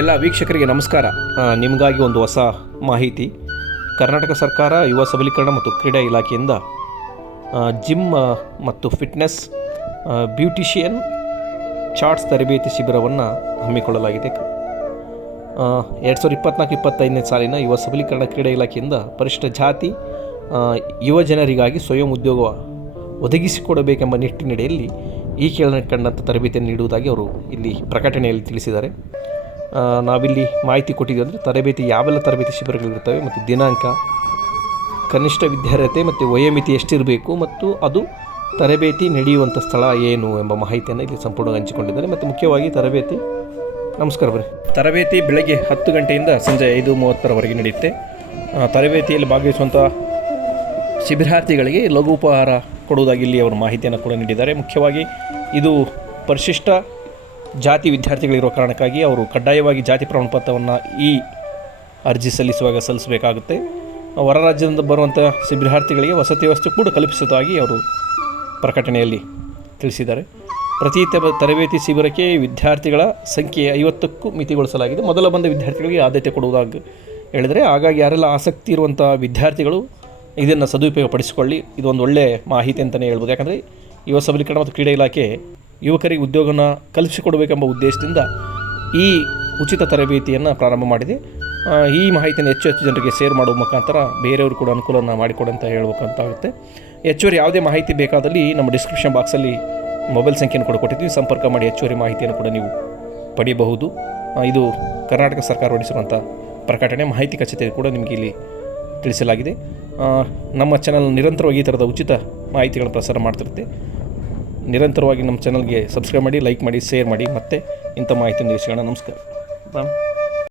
ಎಲ್ಲ ವೀಕ್ಷಕರಿಗೆ ನಮಸ್ಕಾರ. ನಿಮಗಾಗಿ ಒಂದು ಹೊಸ ಮಾಹಿತಿ. ಕರ್ನಾಟಕ ಸರ್ಕಾರ ಯುವ ಸಬಲೀಕರಣ ಮತ್ತು ಕ್ರೀಡಾ ಇಲಾಖೆಯಿಂದ ಜಿಮ್ ಮತ್ತು ಫಿಟ್ನೆಸ್ ಬ್ಯೂಟಿಷಿಯನ್ ಚಾರ್ಟ್ಸ್ ತರಬೇತಿ ಶಿಬಿರವನ್ನು ಹಮ್ಮಿಕೊಳ್ಳಲಾಗಿದೆ. ಎರಡು ಸಾವಿರದ ಇಪ್ಪತ್ನಾಲ್ಕು ಇಪ್ಪತ್ತೈದನೇ ಸಾಲಿನ ಯುವ ಸಬಲೀಕರಣ ಕ್ರೀಡಾ ಇಲಾಖೆಯಿಂದ ಪರಿಶಿಷ್ಟ ಜಾತಿ ಯುವ ಜನರಿಗಾಗಿ ಸ್ವಯಂ ಉದ್ಯೋಗ ಒದಗಿಸಿಕೊಡಬೇಕೆಂಬ ನಿಟ್ಟಿನಡಿಯಲ್ಲಿ ಈ ಕೆಳಕಂಡಂಥ ತರಬೇತಿಯನ್ನು ನೀಡುವುದಾಗಿ ಅವರು ಇಲ್ಲಿ ಪ್ರಕಟಣೆಯಲ್ಲಿ ತಿಳಿಸಿದ್ದಾರೆ. ನಾವಿಲ್ಲಿ ಮಾಹಿತಿ ಕೊಟ್ಟಿದ್ದೀವಿ ಅಂದರೆ ತರಬೇತಿ, ಯಾವೆಲ್ಲ ತರಬೇತಿ ಶಿಬಿರಗಳಿರ್ತವೆ ಮತ್ತು ದಿನಾಂಕ, ಕನಿಷ್ಠ ವಿದ್ಯಾರ್ಹತೆ ಮತ್ತು ವಯೋಮಿತಿ ಎಷ್ಟಿರಬೇಕು ಮತ್ತು ಅದು ತರಬೇತಿ ನಡೆಯುವಂಥ ಸ್ಥಳ ಏನು ಎಂಬ ಮಾಹಿತಿಯನ್ನು ಇಲ್ಲಿ ಸಂಪೂರ್ಣವಾಗಿ ಹಂಚಿಕೊಂಡಿದ್ದಾರೆ. ಮತ್ತು ಮುಖ್ಯವಾಗಿ ತರಬೇತಿ, ನಮಸ್ಕಾರ ಬರ್ರಿ. ತರಬೇತಿ ಬೆಳಗ್ಗೆ ಹತ್ತು ಗಂಟೆಯಿಂದ ಸಂಜೆ ಐದು ಮೂವತ್ತರವರೆಗೆ ನಡೆಯುತ್ತೆ. ತರಬೇತಿಯಲ್ಲಿ ಭಾಗವಹಿಸುವಂಥ ಶಿಬಿರಾರ್ಥಿಗಳಿಗೆ ಲಘು ಉಪಹಾರ ಕೊಡುವುದಾಗಿ ಇಲ್ಲಿ ಅವರು ಮಾಹಿತಿಯನ್ನು ಕೂಡ ನೀಡಿದ್ದಾರೆ. ಮುಖ್ಯವಾಗಿ ಇದು ಪರಿಶಿಷ್ಟ ಜಾತಿ ವಿದ್ಯಾರ್ಥಿಗಳಿರೋ ಕಾರಣಕ್ಕಾಗಿ ಅವರು ಕಡ್ಡಾಯವಾಗಿ ಜಾತಿ ಪ್ರಮಾಣಪತ್ರವನ್ನು ಈ ಅರ್ಜಿ ಸಲ್ಲಿಸುವಾಗ ಸಲ್ಲಿಸಬೇಕಾಗುತ್ತೆ. ಹೊರ ರಾಜ್ಯದಿಂದ ಬರುವಂಥ ಶಿಬಿರಾರ್ಥಿಗಳಿಗೆ ವಸತಿ ವ್ಯವಸ್ಥೆ ಕೂಡ ಕಲ್ಪಿಸುವುದಾಗಿ ಅವರು ಪ್ರಕಟಣೆಯಲ್ಲಿ ತಿಳಿಸಿದ್ದಾರೆ. ಪ್ರತಿ ತರಬೇತಿ ಶಿಬಿರಕ್ಕೆ ವಿದ್ಯಾರ್ಥಿಗಳ ಸಂಖ್ಯೆ ಐವತ್ತಕ್ಕೂ ಮಿತಿಗೊಳಿಸಲಾಗಿದೆ. ಮೊದಲ ಬಂದ ವಿದ್ಯಾರ್ಥಿಗಳಿಗೆ ಆದ್ಯತೆ ಕೊಡುವುದಾಗಿ ಹೇಳಿದರೆ, ಹಾಗಾಗಿ ಯಾರೆಲ್ಲ ಆಸಕ್ತಿ ಇರುವಂಥ ವಿದ್ಯಾರ್ಥಿಗಳು ಇದನ್ನು ಸದುಪಯೋಗಪಡಿಸಿಕೊಳ್ಳಿ. ಇದೊಂದು ಒಳ್ಳೆಯ ಮಾಹಿತಿ ಅಂತಲೇ ಹೇಳ್ಬೋದು. ಯಾಕಂದರೆ ಯುವ ಸಬಲೀಕರಣ ಮತ್ತು ಕ್ರೀಡೆ ಇಲಾಖೆ ಯುವಕರಿಗೆ ಉದ್ಯೋಗನ ಕಲ್ಪಿಸಿಕೊಡಬೇಕೆಂಬ ಉದ್ದೇಶದಿಂದ ಈ ಉಚಿತ ತರಬೇತಿಯನ್ನು ಪ್ರಾರಂಭ ಮಾಡಿದೆ. ಈ ಮಾಹಿತಿಯನ್ನು ಹೆಚ್ಚು ಹೆಚ್ಚು ಜನರಿಗೆ ಶೇರ್ ಮಾಡುವ ಮುಖಾಂತರ ಬೇರೆಯವರು ಕೂಡ ಅನುಕೂಲನ ಮಾಡಿಕೊಡಂತ ಹೇಳ್ಬೇಕಂತಾಗುತ್ತೆ ಹೆಚ್ಚುವರಿ ಯಾವುದೇ ಮಾಹಿತಿ ಬೇಕಾದಲ್ಲಿ ನಮ್ಮ ಡಿಸ್ಕ್ರಿಪ್ಷನ್ ಬಾಕ್ಸಲ್ಲಿ ಮೊಬೈಲ್ ಸಂಖ್ಯೆಯನ್ನು ಕೂಡ ಕೊಟ್ಟಿದ್ದೀವಿ. ಸಂಪರ್ಕ ಮಾಡಿ ಹೆಚ್ಚುವರಿ ಮಾಹಿತಿಯನ್ನು ಕೂಡ ನೀವು ಪಡೆಯಬಹುದು. ಇದು ಕರ್ನಾಟಕ ಸರ್ಕಾರ ಹೊರಡಿಸಿರುವಂಥ ಪ್ರಕಟಣೆ. ಮಾಹಿತಿ ಖಚಿತ ಕೂಡ ನಿಮಗೆ ಇಲ್ಲಿ ತಿಳಿಸಲಾಗಿದೆ. ನಮ್ಮ ಚಾನಲ್ ನಿರಂತರವಾಗಿ ಈ ಥರದ ಉಚಿತ ಮಾಹಿತಿಗಳನ್ನು ಪ್ರಸಾರ ಮಾಡ್ತಿರುತ್ತೆ. ನಿರಂತರವಾಗಿ ನಮ್ಮ ಚಾನಲ್ಗೆ ಸಬ್ಸ್ಕ್ರೈಬ್ ಮಾಡಿ ಲೈಕ್ ಮಾಡಿ ಶೇರ್ ಮಾಡಿ. ಮತ್ತೆ ಇಂಥ ಮಾಹಿತಿ ಸಿಗೋಣ. ನಮಸ್ಕಾರ. ಬಾಯ್.